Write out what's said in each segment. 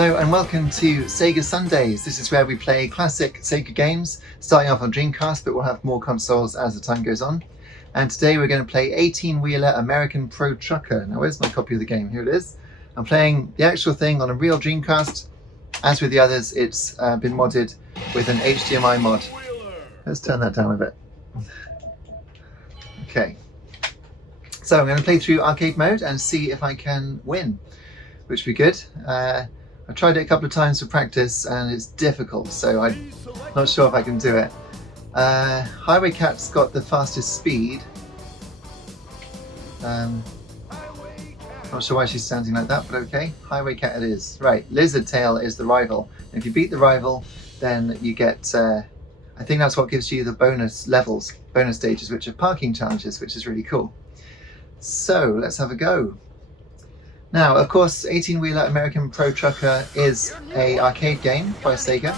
Hello and welcome to Sega Sundays. This is where we play classic Sega games, starting off on Dreamcast, but we'll have more consoles as the time goes on. And today we're going to play 18-wheeler American Pro Trucker. Now where's my copy of the game? Here it is. I'm playing the actual thing on a real Dreamcast. As with the others, it's been modded with an HDMI mod. Let's turn that down a bit. Okay. So I'm going to play through arcade mode and see if I can win, which would be good. I've tried it a couple of times for practice and it's difficult, so I'm not sure if I can do it. Highway Cat's got the fastest speed. Not sure why she's sounding like that, but okay. Highway Cat it is. Right, Lizard Tail is the rival. And if you beat the rival, then you get, I think that's what gives you the bonus levels, bonus stages, which are parking challenges, which is really cool. So let's have a go. Now, of course, 18-wheeler American Pro Trucker is an arcade game by Sega,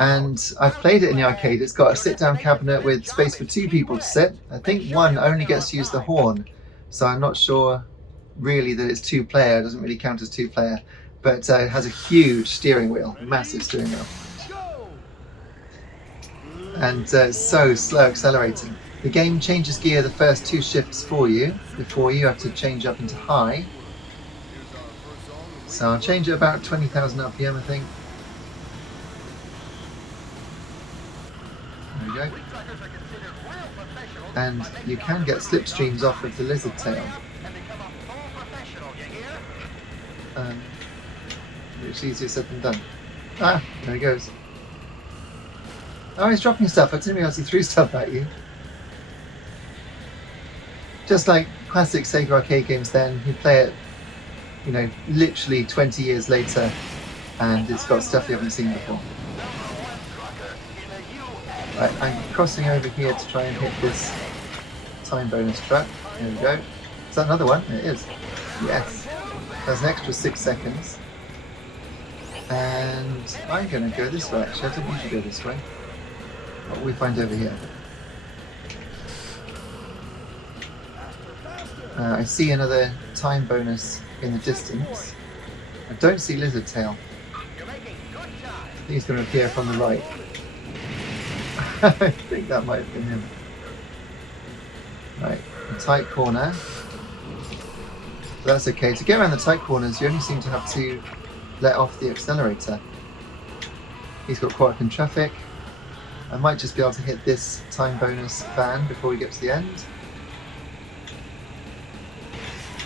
and I've played it in the arcade. It's got a sit-down cabinet with space for 2 people to sit. I think one only gets to use the horn, so I'm not sure really that it's 2-player. It doesn't really count as 2-player, but it has a huge steering wheel, massive steering wheel, and it's so slow accelerating. The game changes gear the first 2 shifts for you. Before you have to change up into high. So I'll change it about 20,000 RPM, I think. There we go. And you can get slipstreams off of the Lizard Tail. It's easier said than done. Ah, there he goes. Oh, he's dropping stuff. I didn't realise he threw stuff at you. Just like classic Sega arcade games then, you play it, you know, literally 20 years later, and it's got stuff you haven't seen before. Right, I'm crossing over here to try and hit this time bonus truck. There we go. Is that another one? It is. Yes. There's an extra 6 seconds. And I'm going to go this way, actually. I don't need to go this way. What will we find over here? I see another time bonus in the distance. I don't see Lizard Tail. I think he's going to appear from the right. I think that might have been him. Right, a tight corner. But that's okay. To get around the tight corners, you only seem to have to let off the accelerator. He's got caught up in traffic. I might just be able to hit this time bonus van before we get to the end.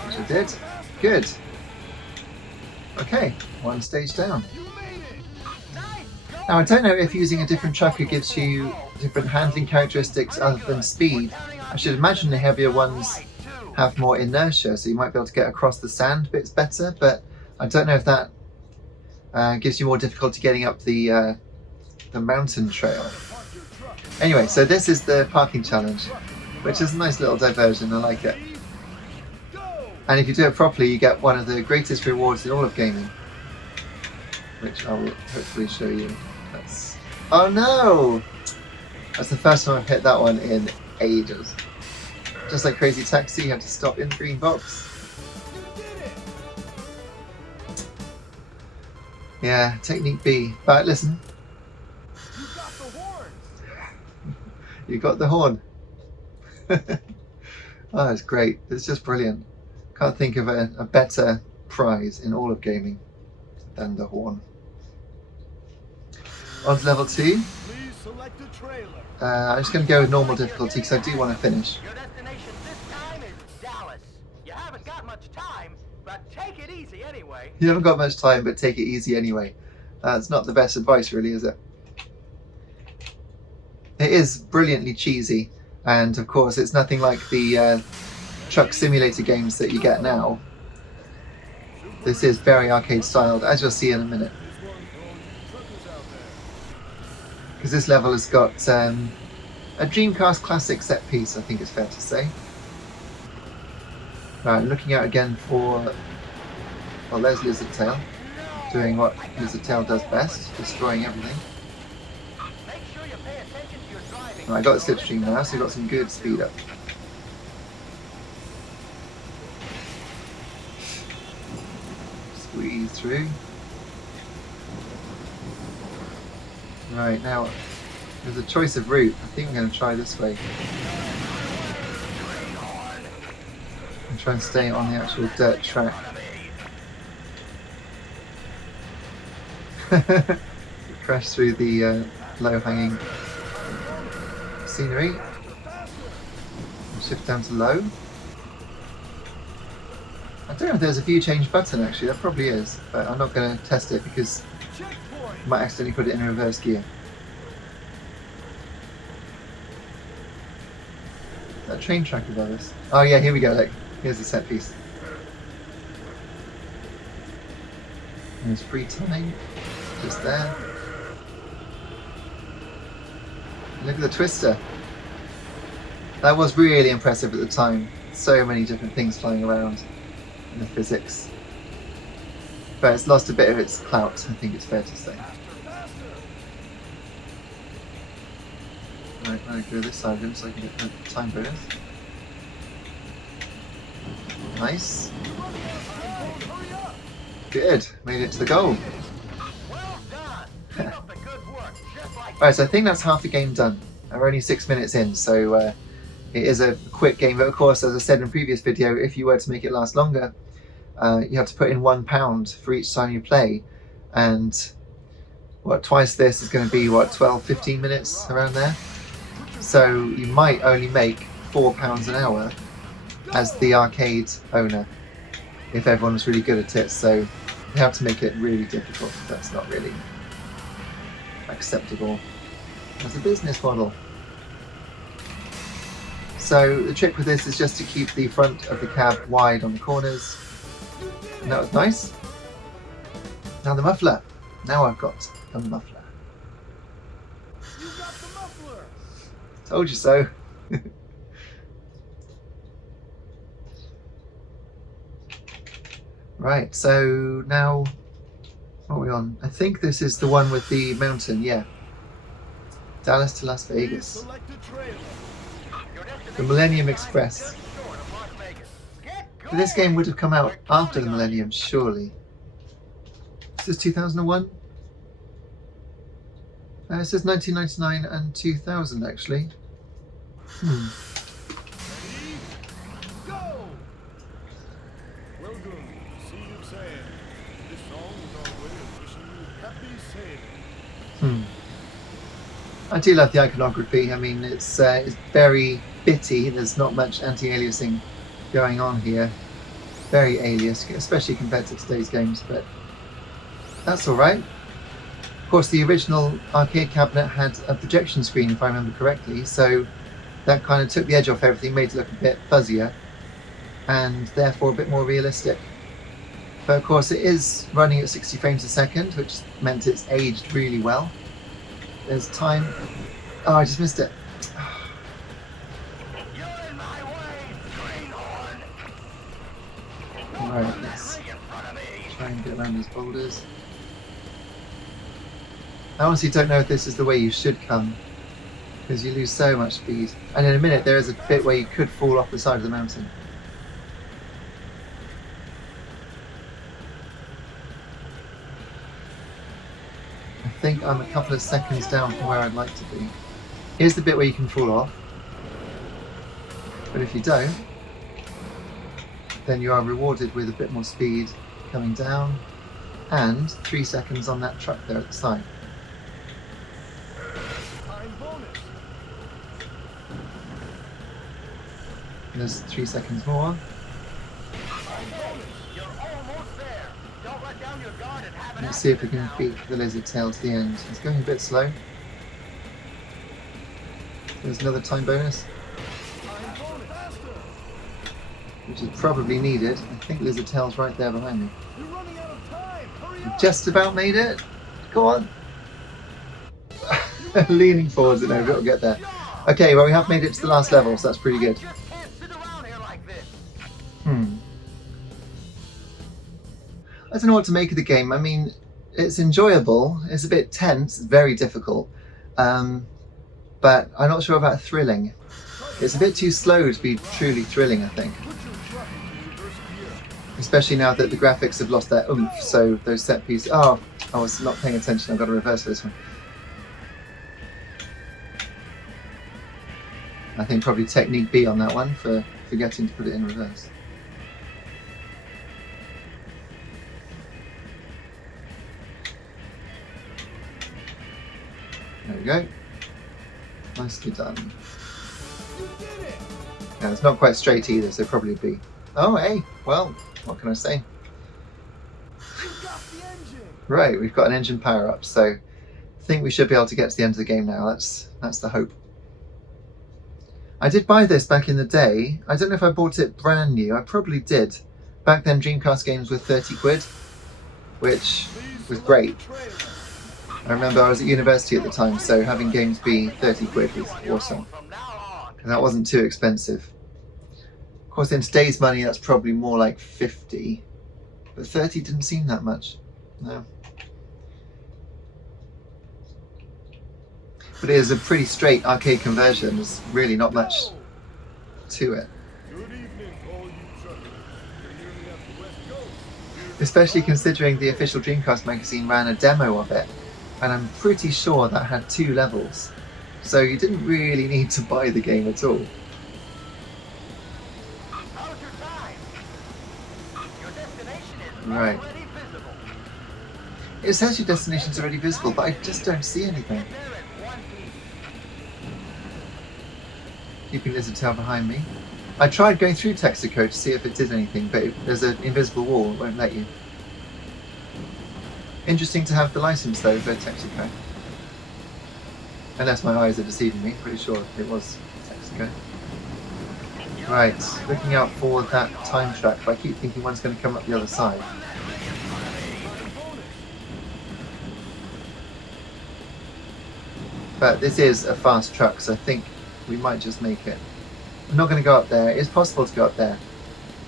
Which I did. Good. Okay, 1 stage down. Now I don't know if using a different trucker gives you different handling characteristics other than speed. I should imagine the heavier ones have more inertia, so you might be able to get across the sand bits better, but I don't know if that gives you more difficulty getting up the mountain trail. Anyway, so this is the parking challenge, which is a nice little diversion. I like it. And if you do it properly, you get one of the greatest rewards in all of gaming, which I will hopefully show you. That's... Oh no! That's the first time I've hit that one in ages. Just like Crazy Taxi, you have to stop in the green box. Yeah, technique B. But listen. You got the horn. Oh, it's great. It's just brilliant. Can't think of a better prize in all of gaming than the horn. On to level 2. I'm just going to go with normal difficulty because I do want to finish. Your destination this time is Dallas. You haven't got much time, but take it easy anyway. You haven't got much time, but take it easy anyway. That's not the best advice, really, is it? It is brilliantly cheesy, and of course it's nothing like the truck simulator games that you get now. This is very arcade styled, as you'll see in a minute. Because this level has got a Dreamcast classic set piece, I think it's fair to say. Right, looking out again for... Well, there's Lizard Tail, doing what Lizard Tail does best, destroying everything. Right, I got the slipstream now, so we've got some good speed up. Squeeze through. Right, now there's a choice of route. I think I'm going to try this way. And try and stay on the actual dirt track. Crash through the low-hanging scenery. Shift down to low. I don't know if there's a view change button actually, there probably is, but I'm not going to test it because I might accidentally put it in reverse gear. Is that train track above us? Oh yeah, here we go, look. Here's the set piece. There's free time, just there. Look at the twister. That was really impressive at the time. So many different things flying around in the physics. But it's lost a bit of its clout, I think it's fair to say. Right, I'm going to go this side of him so I can get the time bonus. Nice. Good, made it to the goal. Right, so I think that's half the game done. We're only 6 minutes in, so it is a quick game. But of course, as I said in a previous video, if you were to make it last longer, you have to put in £1 for each time you play. And what, twice this is going to be, what, 12, 15 minutes around there? So you might only make £4 an hour as the arcade owner if everyone was really good at it. So you have to make it really difficult. That's not really acceptable as a business model. So the trick with this is just to keep the front of the cab wide on the corners. And that was nice. Now the muffler. Now I've got the muffler. You got the muffler. Told you so. Right, so now what are we on? I think this is the one with the mountain, yeah. Dallas to Las Vegas. Select a trailer. The Millennium Express. This game would have come out after the Millennium, surely. Is this 2001? It says 1999 and 2000 actually. Ready? Go! Welcome, Sea of Sand. This song is our way of wishing you happy sailing. I do love the iconography. I mean, it's very bitty. There's not much anti-aliasing going on here. Very alias, especially compared to today's games, but that's all right. Of course, the original arcade cabinet had a projection screen, if I remember correctly, so that kind of took the edge off everything, made it look a bit fuzzier, and therefore a bit more realistic. But of course, it is running at 60 frames a second, which meant it's aged really well. There's time. Oh, I just missed it. Alright, let's try and get around these boulders. I honestly don't know if this is the way you should come, because you lose so much speed. And in a minute there is a bit where you could fall off the side of the mountain. I think I'm a couple of seconds down from where I'd like to be. Here's the bit where you can fall off. But if you don't, then you are rewarded with a bit more speed coming down and 3 seconds on that truck there at the side. Time bonus. And there's 3 seconds more. You're almost there. Don't let down your guard and have an Let's see if we can beat the lizard tail to the end. It's going a bit slow. There's another time bonus, Time bonus. Faster. which is probably needed. I think lizard tail's right there behind me. You're running out of time. Hurry up. Just about made it. Go on. Leaning forwards and over, it'll get there. Okay, well we have made it to the last level, so that's pretty good. Just can't sit around here like this. I don't know what to make of the game. I mean, it's enjoyable. It's a bit tense. It's very difficult. But I'm not sure about thrilling. It's a bit too slow to be truly thrilling, I think. Put your truck into reverse gear. Especially now that the graphics have lost their oomph, so those set pieces... Oh, I was not paying attention. I've got to reverse this one. I think probably technique B on that one for forgetting to put it in reverse. There we go. Nicely done. You did it! Yeah, it's not quite straight either, so probably B. Oh, hey, well, what can I say? You got the engine! Right, we've got an engine power up, so I think we should be able to get to the end of the game now. That's the hope. I did buy this back in the day. I don't know if I bought it brand new. I probably did. Back then, Dreamcast games were 30 quid, which was great. I remember I was at university at the time, so having games be 30 quid was awesome. And that wasn't too expensive. Of course, in today's money, that's probably more like 50. But 30 didn't seem that much. No. But it is a pretty straight arcade conversion. There's really not much to it. Good evening, all you truckers. You're nearly at the West Coast. Especially considering the official Dreamcast magazine ran a demo of it. And I'm pretty sure that had 2 levels. So you didn't really need to buy the game at all. How's your time? Your destination is Right. already visible. It says your destination's already visible, but I just don't see anything. Get there at 1 p.m. Keeping Lizard Tail behind me. I tried going through Texaco to see if it did anything, but there's an invisible wall, it won't let you. Interesting to have the license though for Texaco. Unless my eyes are deceiving me, pretty sure it was Texaco. Right, looking out for that time track, but I keep thinking one's going to come up the other side. But this is a fast truck, so I think we might just make it. I'm not going to go up there. It's possible to go up there,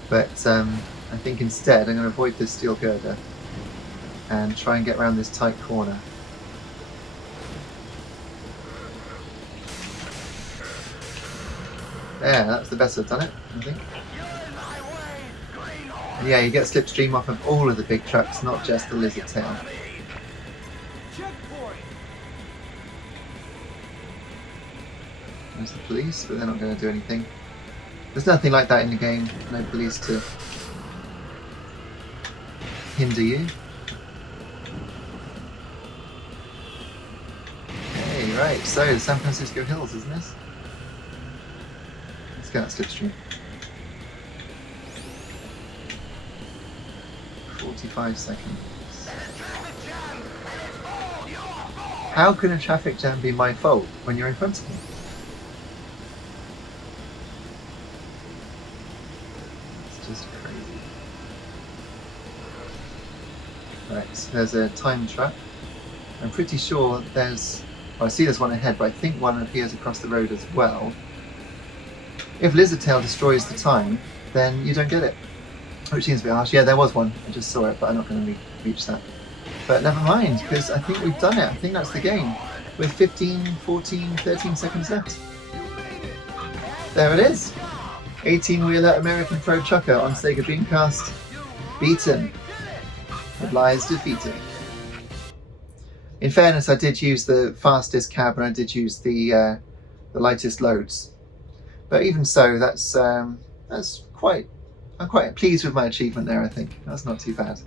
but I think instead I'm going to avoid this steel girder and try and get around this tight corner. There, that's the best I've done it, I think. Yeah, you get slipstream off of all of the big trucks, not just the Lizard Tail. Checkpoint! There's the police, but they're not going to do anything. There's nothing like that in the game. No police to hinder you. Hey, right, so San Francisco Hills, isn't this? Let's get that slipstream. 45 seconds. How can a traffic jam be my fault when you're in front of me? It's just crazy. Right, so there's a time trap. I'm pretty sure there's... Well, I see there's one ahead, but I think one appears across the road as well. If Lizard Tail destroys the time, then you don't get it. Which seems a bit harsh. Yeah, there was one. I just saw it, but I'm not going to reach that. But never mind, because I think we've done it. I think that's the game. With 15, 14, 13 seconds left. There it is. 18-wheeler American Pro Trucker on Sega Dreamcast. Beaten. It lies defeated. In fairness, I did use the fastest cab and I did use the lightest loads. But even so, that's quite... I'm quite pleased with my achievement there, I think. That's not too bad.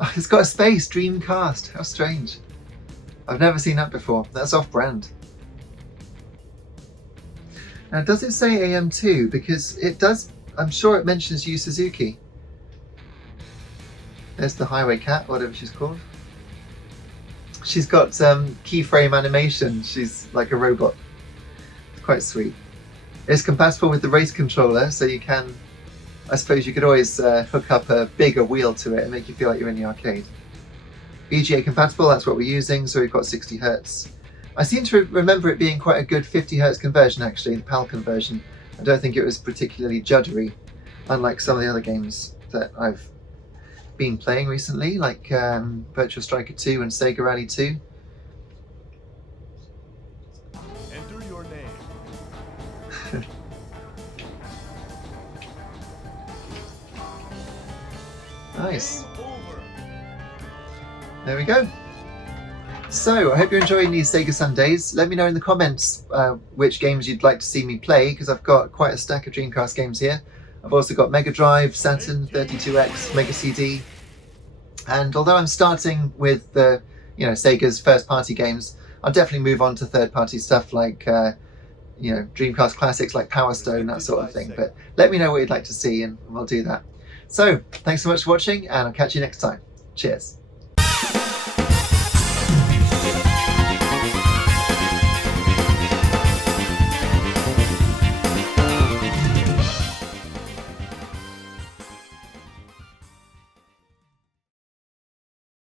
Oh, it's got a space, Dreamcast. How strange. I've never seen that before. That's off-brand. Now, does it say AM2? Because it does, I'm sure it mentions Yu Suzuki. There's the Highway Cat, whatever she's called. She's got keyframe animation. She's like a robot. It's quite sweet. It's compatible with the race controller, so you can, I suppose you could always hook up a bigger wheel to it and make you feel like you're in the arcade. VGA compatible, that's what we're using, so we've got 60 Hz. I seem to remember it being quite a good 50 Hz conversion actually, the PAL conversion. I don't think it was particularly juddery, unlike some of the other games that I've been playing recently, like Virtua Striker 2 and Sega Rally 2. Enter your name. Nice. Game over. There we go. So I hope you're enjoying these Sega Sundays. Let me know in the comments which games you'd like to see me play, because I've got quite a stack of Dreamcast games here. I've also got Mega Drive, Saturn, 32X, Mega CD, and although I'm starting with the Sega's first-party games, I'll definitely move on to third-party stuff like Dreamcast classics like Power Stone, that sort of thing. But let me know what you'd like to see, and we'll do that. So thanks so much for watching, and I'll catch you next time. Cheers.